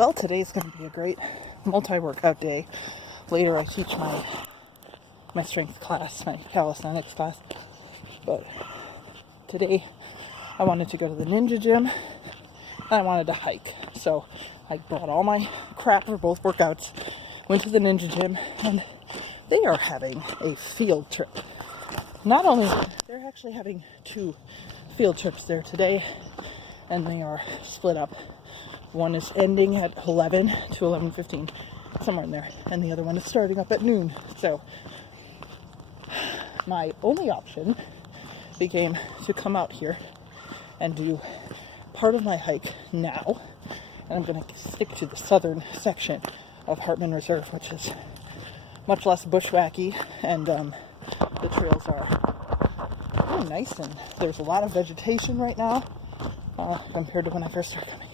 Well, today's going to be a great multi-workout day. Later I teach my strength class, my calisthenics class. But today I wanted to go to the ninja gym and I wanted to hike. So I brought all my crap for both workouts, went to the ninja gym, and they are having a field trip. Not only, they're actually having 2 field trips there today, and they are split up. One is ending at 11 to 11:15, somewhere in there, and the other one is starting up at noon. So my only option became to come out here and do part of my hike now, and I'm going to stick to the southern section of Hartman Reserve, which is much less bushwhacky, and the trails are really nice, and there's a lot of vegetation right now compared to when I first started coming.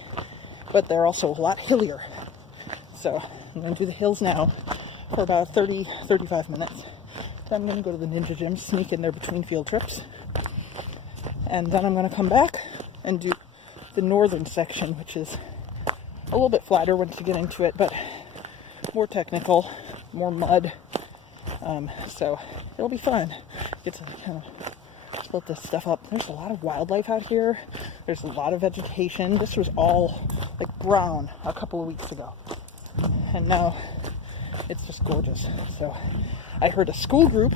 But they're also a lot hillier. So I'm going to do the hills now for about 30-35 minutes. Then I'm going to go to the ninja gym, sneak in there between field trips. And then I'm going to come back and do the northern section, which is a little bit flatter once you get into it, but more technical, more mud. So it'll be fun. Get to kind of split this stuff up. There's a lot of wildlife out here. There's a lot of vegetation. This was all like brown a couple of weeks ago, and now it's just gorgeous. So I heard a school group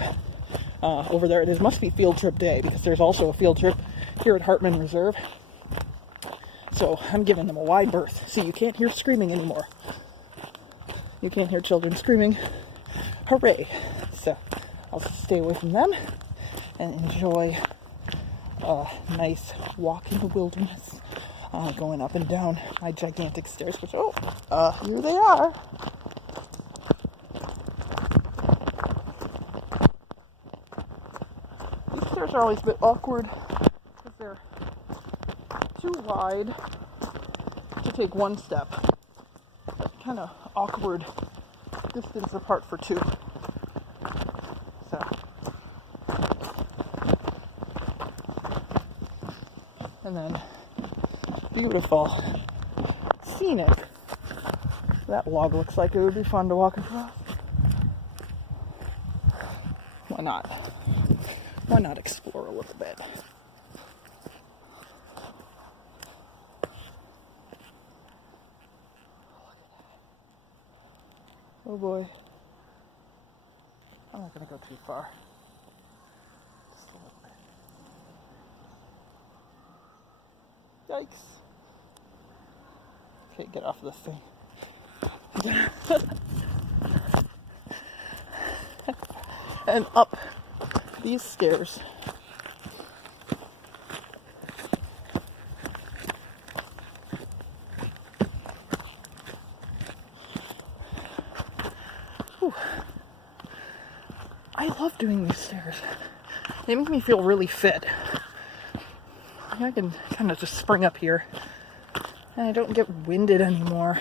over there. It must be field trip day, because there's also a field trip here at Hartman Reserve. So I'm giving them a wide berth. See, you can't hear screaming anymore. You can't hear children screaming. Hooray! So I'll stay away from them and enjoy a nice walk in the wilderness, going up and down my gigantic stairs, which, here they are. These stairs are always a bit awkward because they're too wide to take one step. Kind of awkward distance apart for 2. So, and then beautiful, scenic. That log looks like it would be fun to walk across. Why not? Why not explore a little bit? Oh boy. I'm not going to go too far. Just a little bit. Yikes. Okay, get off of this thing. And up these stairs. Whew. I love doing these stairs. They make me feel really fit. I can kind of just spring up here, and I don't get winded anymore.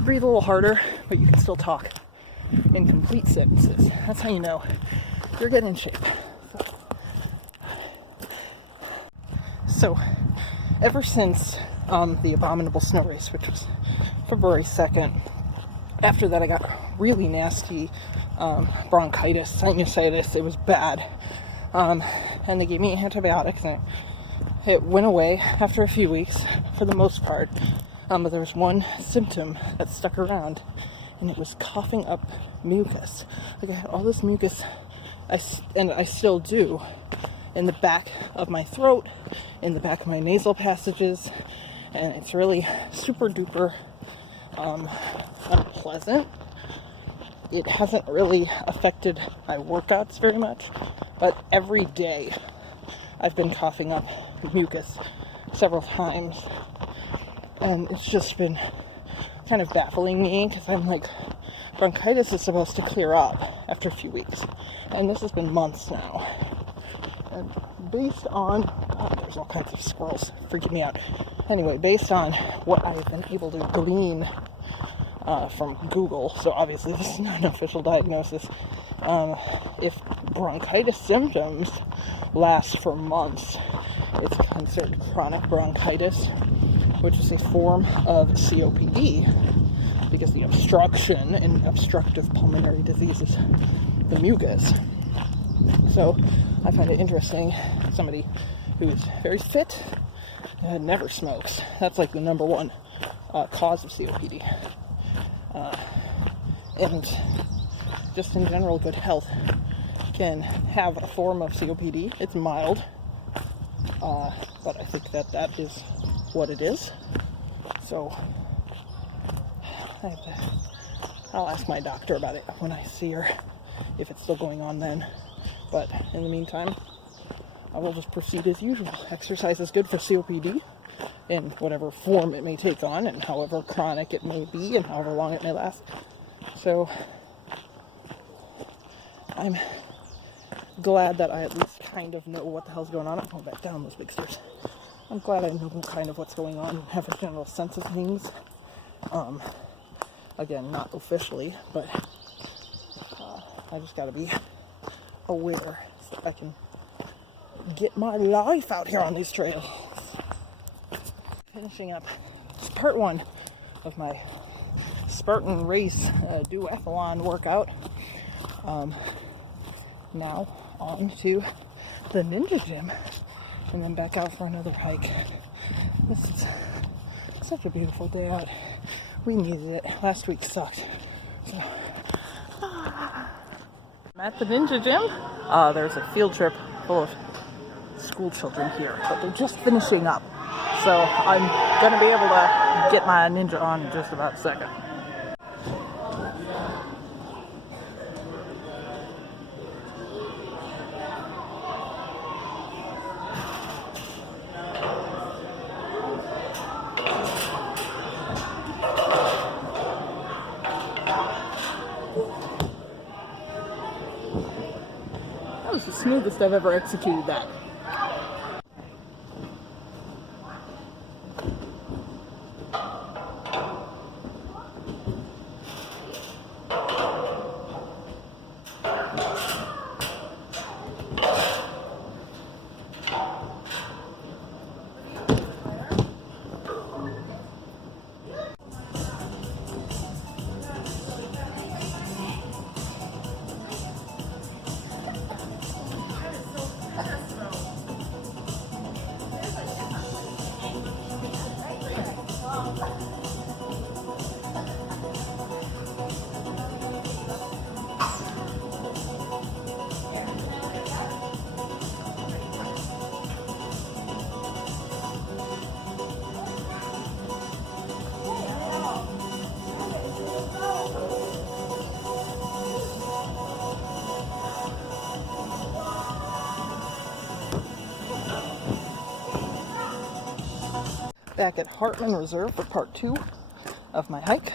Breathe a little harder, but you can still talk in complete sentences. That's how you know you're getting in shape. So ever since the abominable snow race, which was February 2nd, after that I got really nasty bronchitis, sinusitis. It was bad. And they gave me antibiotics, and it went away after a few weeks for the most part. But there was one symptom that stuck around, and it was coughing up mucus. Like I had all this mucus, and I still do, in the back of my throat, in the back of my nasal passages, and it's really super duper unpleasant. It hasn't really affected my workouts very much, but every day I've been coughing up mucus several times, and it's just been kind of baffling me, because I'm like, bronchitis is supposed to clear up after a few weeks, and this has been months now. And based on, there's all kinds of squirrels freaking me out. Anyway, based on what I've been able to glean from Google, so obviously this is not an official diagnosis, if bronchitis symptoms last for months, it's considered chronic bronchitis. which is a form of COPD, because the obstruction in obstructive pulmonary disease is the mucus. So I find it interesting, somebody who is very fit, never smokes. That's like the number one cause of COPD. And just in general, good health can have a form of COPD. It's mild, but I think that is what it is. So I'll ask my doctor about it when I see her, if it's still going on then. But in the meantime, I will just proceed as usual. Exercise is good for COPD in whatever form it may take on, and however chronic it may be, and however long it may last. So I'm glad that I at least kind of know what the hell's going on. I'm going back down those big stairs. I'm glad I know kind of what's going on and have a general sense of things. Again, not officially, but I just gotta be aware so I can get my life out here on these trails. Finishing up part one of my Spartan race duathlon workout. Now on to the Ninja Gym and then back out for another hike. This is such a beautiful day out. We needed it. Last week sucked. So I'm at the Ninja Gym. There's a field trip full of school children here, but they're just finishing up. So I'm going to be able to get my ninja on in just about a second. That was the smoothest I've ever executed that. Back at Hartman Reserve for part 2 of my hike.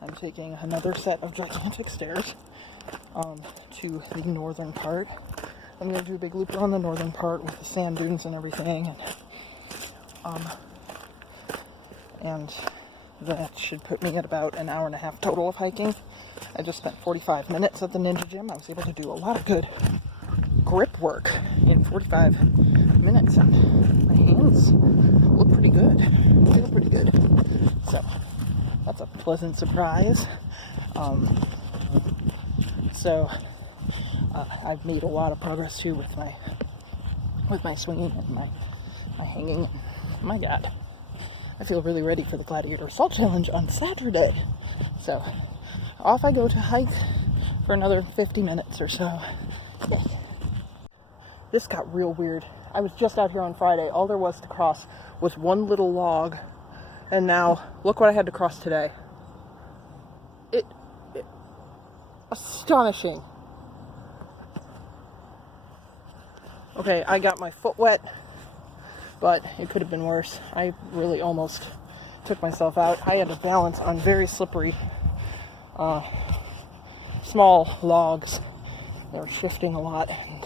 I'm taking another set of gigantic stairs to the northern part. I'm going to do a big loop around the northern part with the sand dunes and everything. And that should put me at about an hour and a half total of hiking. I just spent 45 minutes at the Ninja Gym. I was able to do a lot of good grip work in 45 minutes, and my hands look pretty good. Feel pretty good. So that's a pleasant surprise. I've made a lot of progress too with my swinging and my hanging. My God, I feel really ready for the Gladiator Assault Challenge on Saturday. So off I go to hike for another 50 minutes or so. This got real weird. I was just out here on Friday. All there was to cross was one little log. And now, look what I had to cross today. Astonishing. Okay, I got my foot wet, but it could have been worse. I really almost took myself out. I had to balance on very slippery, small logs. They were shifting a lot, and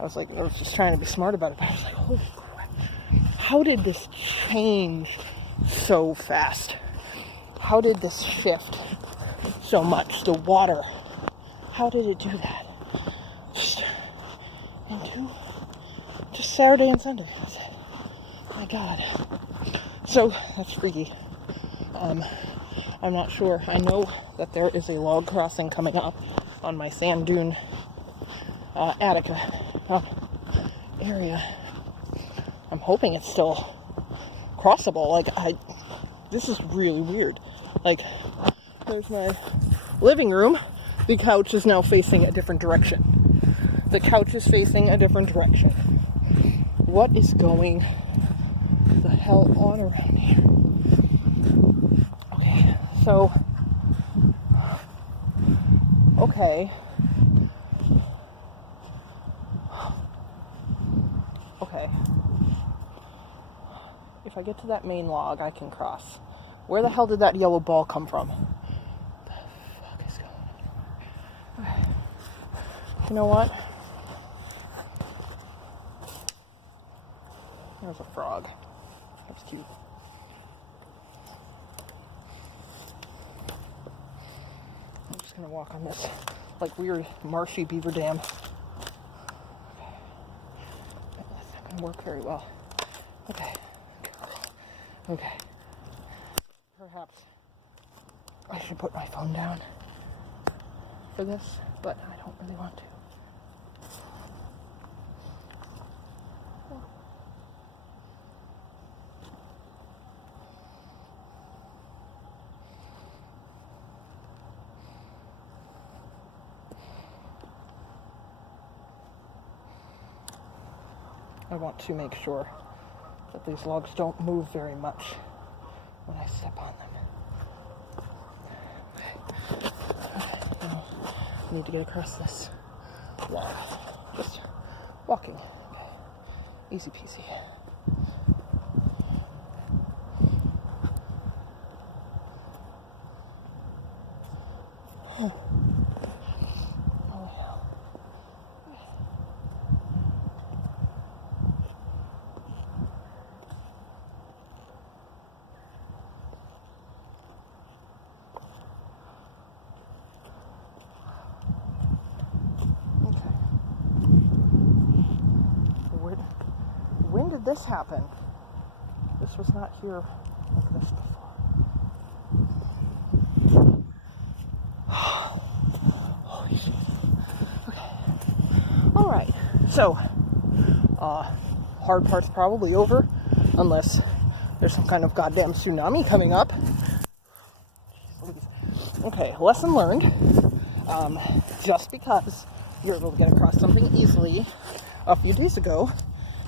I was just trying to be smart about it, but I was like, holy crap, how did this change so fast? How did this shift so much? The water, how did it do that? Just Saturday and Sunday. My God. So So that's freaky. I'm not sure. I know that there is a log crossing coming up on my sand dune Attica area. I'm hoping it's still crossable. Like, this is really weird. Like, there's my living room. The couch is now facing a different direction. The couch is facing a different direction. What is going the hell on around here? Okay, so, okay. If I get to that main log, I can cross. Where the hell did that yellow ball come from? What the fuck is going on? Okay. You know what? There's a frog. That was cute. I'm just gonna walk on this, like, weird marshy beaver dam. Okay. That's not gonna work very well. Okay. Okay. Perhaps I should put my phone down for this, but I don't really want to. I want to make sure that these logs don't move very much when I step on them. Okay. Now, I need to get across this log. Just walking. Okay. Easy peasy. Oh, hell. When did this happen? This was not here like this before. Holy shit. Okay. Alright. So, hard part's probably over, unless there's some kind of goddamn tsunami coming up. Okay, lesson learned. Just because you're able to get across something easily a few days ago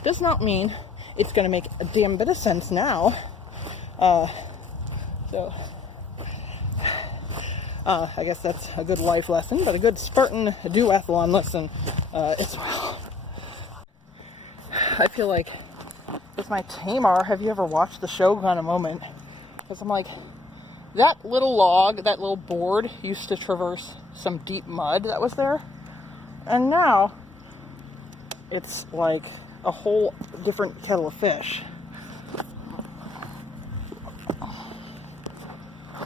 does not mean it's going to make a damn bit of sense now. I guess that's a good life lesson, but a good Spartan duathlon lesson as well. I feel like with my Tamar, have you ever watched the show Gone a Moment? Because I'm like, that little log, that little board used to traverse some deep mud that was there. And now it's like a whole different kettle of fish.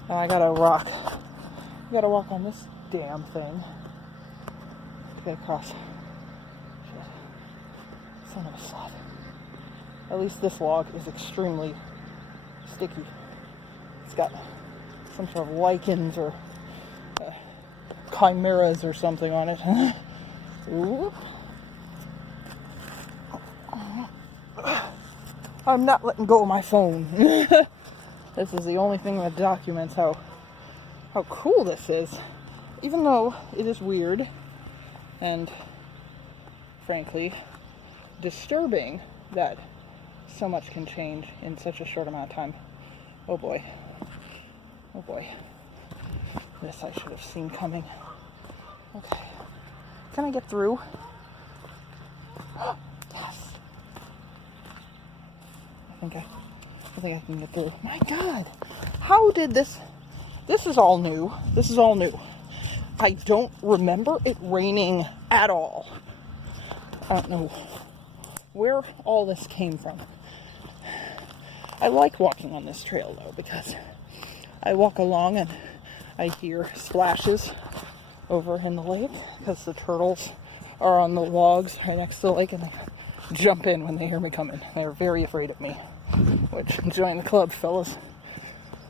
And I gotta walk on this damn thing to get across. Shit. Son of a slut. At least this log is extremely sticky. It's got some sort of lichens or chimeras or something on it. Ooh. I'm not letting go of my phone. This is the only thing that documents how cool this is. Even though it is weird and, frankly, disturbing that so much can change in such a short amount of time. Oh boy. Oh boy. This I should have seen coming. Okay. Can I get through? Yes. I think I can get through. My God. How did this is all new. This is all new. I don't remember it raining at all. I don't know where all this came from. I like walking on this trail though, because I walk along and I hear splashes over in the lake because the turtles are on the logs right next to the lake and they jump in when they hear me coming. They're very afraid of me. which, join the club, fellas.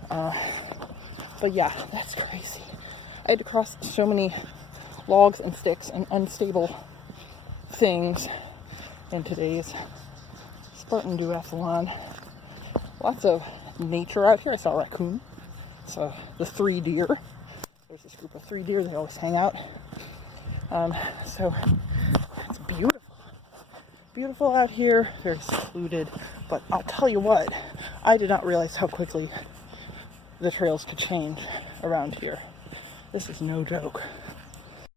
But yeah, that's crazy. I had to cross so many logs and sticks and unstable things in today's Spartan duathlon. Lots of nature out here. I saw a raccoon. So the 3 deer. There's this group of 3 deer. They always hang out. So it's beautiful. Beautiful out here. Very secluded. But I'll tell you what, I did not realize how quickly the trails could change around here. This is no joke.